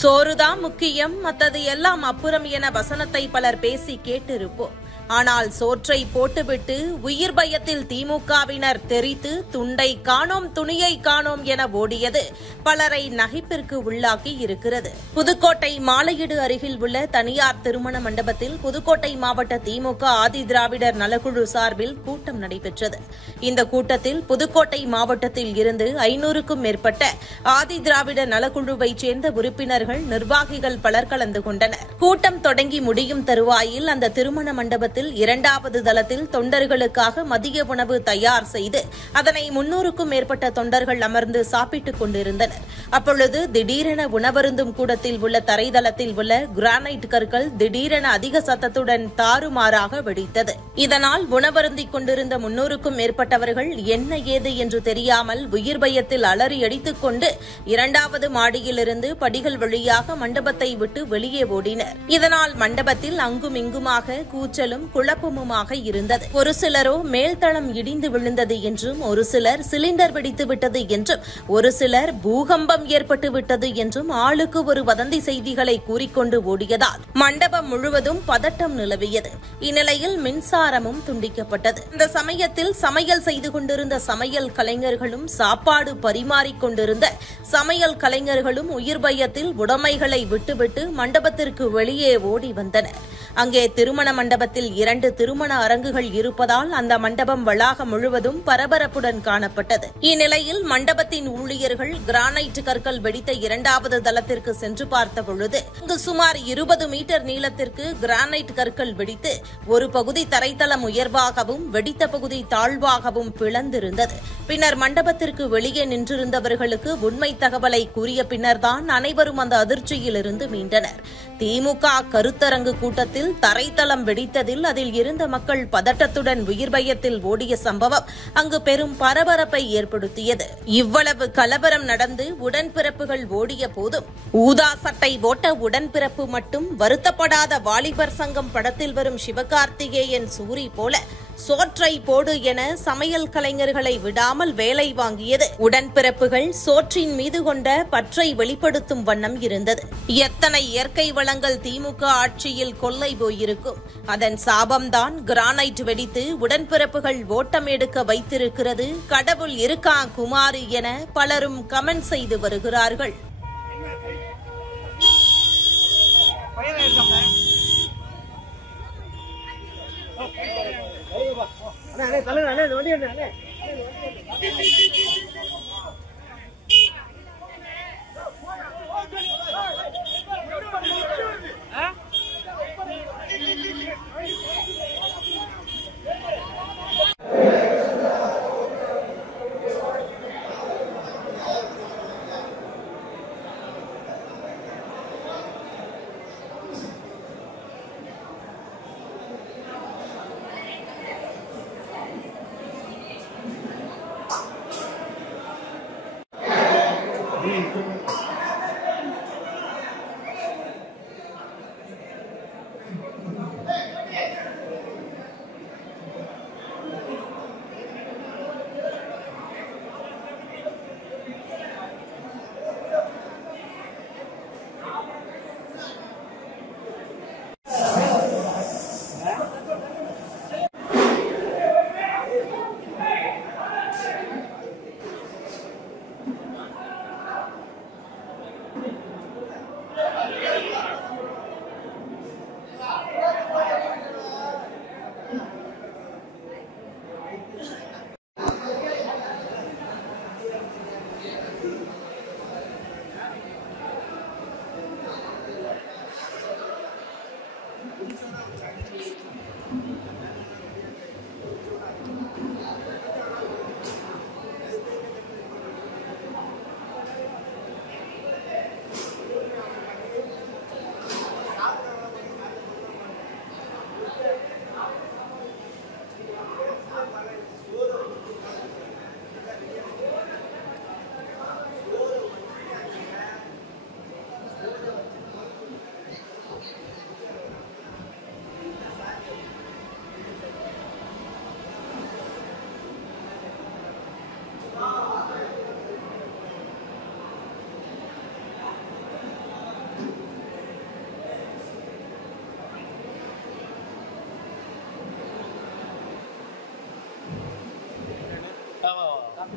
சோறுதான் முக்கியம், மத்தது எல்லாம் அப்புறம் என வசனத்தை பலர் பேசி கேட்டிருப்போம். ஆனால் சோற்றை போட்டுவிட்டு உயிர் பயத்தில் திமுகவினர் தெரித்து துண்டை காணோம் துணியை காணோம் என ஓடியது பலரை நகைப்பிற்கு உள்ளாக்கி இருக்கிறது. புதுக்கோட்டை மாலையீடு அருகில் உள்ள தனியார் திருமண மண்டபத்தில் புதுக்கோட்டை மாவட்ட திமுக ஆதி திராவிடர் நலக்குழு சார்பில் கூட்டம் நடைபெற்றது. இந்த கூட்டத்தில் புதுக்கோட்டை மாவட்டத்தில் இருந்து 500க்கும் மேற்பட்ட ஆதி திராவிடர் நலக்குழுவைச் சேர்ந்த உறுப்பினர்கள், நிர்வாகிகள் பலர் கலந்து கொண்டனர். கூட்டம் தொடங்கி முடியும் தருவாயில் அந்த திருமண மண்டபத்தில் 2வது தளத்தில் தொண்டர்களுக்காக மதிய உணவு தயார் செய்து அதனை 300க்கும் மேற்பட்ட தொண்டர்கள் அமர்ந்து சாப்பிட்டுக் கொண்டிருந்தனர். அப்பொழுது திடீரென உணவருந்தும் கூடத்தில் உள்ள தரைதளத்தில் உள்ள கிரானைட் கற்கள் திடீரென அதிக சத்தத்துடன் தாறுமாறாக வெடித்தது. இதனால் உணவருந்திக் கொண்டிருந்த 300க்கும் மேற்பட்டவர்கள் என்ன ஏது என்று தெரியாமல் உயிர் பயத்தில் அலறி அடித்துக் கொண்டு 2வது மாடியிலிருந்து படிகள் வழியாக மண்டபத்தை விட்டு வெளியே ஓடினர். இதனால் மண்டபத்தில் அங்கும் இங்குமாக கூச்சலும் குழப்பமுமாக இருந்தது. ஒரு சிலரோ மேல்தளம் இடிந்து விழுந்தது என்றும், ஒரு சிலர் சிலிண்டர் வெடித்து விட்டது என்றும், ஒரு சிலர் பூகம்பம் ஏற்பட்டு விட்டது என்றும் ஆளுக்கு ஒரு வதந்தி செய்திகளை கூறிக்கொண்டு ஓடியதால் மண்டபம் முழுவதும் பதட்டம் நிலவியது. இந்நிலையில் மின்சாரமும் துண்டிக்கப்பட்டது. இந்த சமயத்தில் சமையல் செய்து கொண்டிருந்த சமையல் கலைஞர்களும் சாப்பாடு பரிமாறிக் கொண்டிருந்த சமையல் கலைஞர்களும் உயிர் பயத்தில் உடைமைகளை விட்டுவிட்டு மண்டபத்திற்கு வெளியே ஓடி வந்தனர். அங்கே திருமண மண்டபத்தில் 2 திருமண அரங்குகள் இருப்பதால் அந்த மண்டபம் வளாகம் முழுவதும் பரபரப்புடன் காணப்பட்டது. இந்நிலையில் மண்டபத்தின் ஊழியர்கள் கிரானைட் கற்கள் வெடித்த 2வது தளத்திற்கு சென்று பார்த்தபொழுது அங்கு சுமார் 20 மீட்டர் நீளத்திற்கு கிரானைட் கற்கள் வெடித்து ஒரு பகுதி தரைத்தளம் உயர்வாகவும் வெடித்த பகுதி தாழ்வாகவும் பிளந்திருந்தது. பின்னர் மண்டபத்திற்கு வெளியே நின்றிருந்தவர்களுக்கு உண்மை தகவலை கூறிய பின்னர்தான் அனைவரும் அந்த அதிர்ச்சியிலிருந்து மீண்டனர். திமுக கருத்தரங்கு கூட்டத்தில் தரைத்தளம் வெடித்ததில் அதில் இருந்த மக்கள் பதட்டத்துடன் உயிர் பயத்தில் ஓடிய சம்பவம் அங்கு பெரும் பரபரப்பை ஏற்படுத்தியது. இவ்வளவு கலவரம் நடந்து உடன்பிறப்புகள் ஓடிய போதும் ஊதா சட்டை ஓட்ட உடன்பிறப்பு மட்டும் வருத்தப்படாத வாலிபர் சங்கம் படத்தில் வரும் சிவகார்த்திகேயன் சூரி போல சோற்றை போடு என சமையல் கலைஞர்களை விடாமல் வேலை வாங்கியது உடன்பிறப்புகள் சோற்றின் மீது கொண்ட பற்றை வெளிப்படுத்தும் வண்ணம் இருந்தது. எத்தனை இயற்கை வளங்கள் திமுக ஆட்சியில் கொள்ளை போயிருக்கும். அதன் சாபம்தான் கிரானைட் வெடித்து உடன்பிறப்புகள் ஓட்டம் எடுக்க வைத்திருக்கிறது. கடவுள் இருக்கா குமாரி என பலரும் கமெண்ட் செய்து வருகிறார்கள்.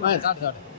சாப்பிட்டு